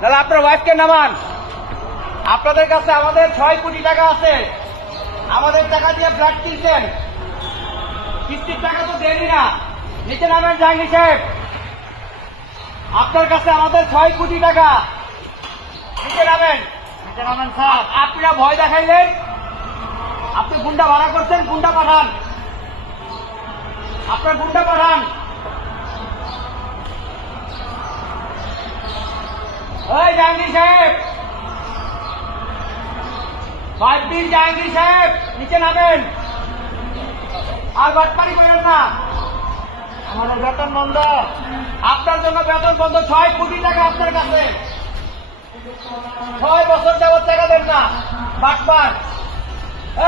তাহলে আপনার ওয়াইফকে নামান। আপনাদের কাছে আমাদের ছয় কোটি টাকা আছে। আমাদের টাকা দিয়ে ফ্ল্যাট কিনছেন। কিস্তির টাকা তো দেনই না। নিচে নামেন জাহাঙ্গীর সাহেব। আপনার কাছে আমাদের ছয় কোটি টাকা। নিচে নামেন। নিচে নামেন স্যার। আপনারা ভয় দেখাইলেন। আপনি গুন্ডা ভাড়া করছেন গুন্ডা পাঠান। আপনার গুন্ডা পাঠান। ওই জাহাঙ্গীর সাহেব। বিল জাহাঙ্গীর সাহেব, নিচে নামেন। আর বাটপানি করেন না। আমাদের বেতন বন্ধ। আপনার জন্য বেতন বন্ধ ছয় কোটি টাকা আপনার কাছে। ছয় বছর যাবত টাকা দেন না। বাটপার।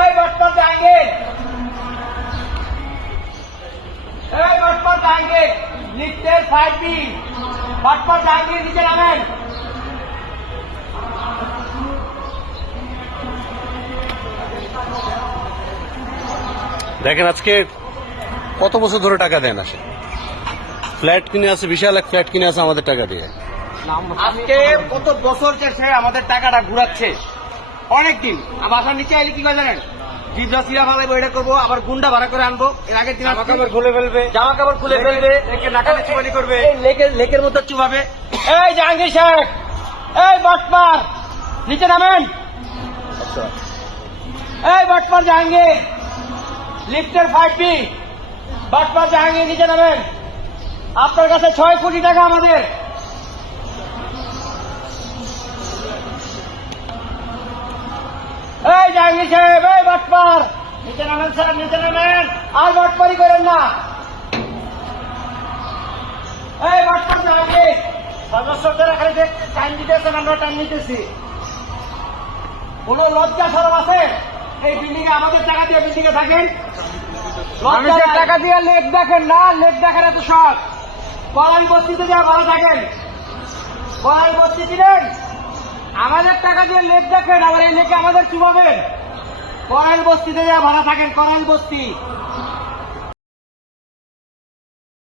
এই বাটপার জাহাঙ্গীর। এই বাটপার জাহাঙ্গীর লিফটের ফাইভ বিল বাটপার জাহাঙ্গীর নিচে নামেন। দেখেন আজকে কত বছর ধরে টাকা দেন আসে? ফ্ল্যাট কিনে আছে বিশাল এক ফ্ল্যাট কিনে আছে আমাদের টাকা দিয়ে। আজকে কত বছর সে আমাদের টাকাটা ঘুরাচ্ছে? অনেকদিন। বাসার নিচে এলে কি করে জানেন? সিরা বইটা করব আবার গুন্ডা ভাড়া করে আনব। এর আগের দিন জামা কাপড় খুলে ফেলবে। জামা কাপড় খুলে ফেলবে। নাকালে চুবানি করবে। লেকের লেকের মধ্যে চুবাবে। এই জাহাঙ্গীর এই বাটপার! নিচে নামেন। এই বাটপার জাহাঙ্গীর! লিফটের ফাইভ পি বাটপার জাহাঙ্গীর নিচে নামেন। আপনার কাছে ছয় কোটি টাকা আমাদের। এই জাহাঙ্গীর সাহেব এই বাটপার। নিচে নামেন স্যার নিচে নামেন। আর বাটপারি করেন না। এই বাটপার জাহাঙ্গীর। সদস্যদের এখানে যে টাইম দিতেছেন আমরা টাইম নিতেছি। কোন লজ্জা সরব আছে? এই বিল্ডিং এ আমাদের টাকা দিয়ে বিল্ডিং এ থাকেন। মানুষের টাকা দিয়ে লেট দেখেন না লেট দেখার এত শখ। কলাই বস্তিতে যা ভালো থাকেন। কলাই বস্তি দিলেন আমাদের টাকা দিয়ে লেট দেখেন আবার এই লেকে আমাদের চুমাবেন করাইল বস্তিতে যা ভালো থাকেন করাইল বস্তি।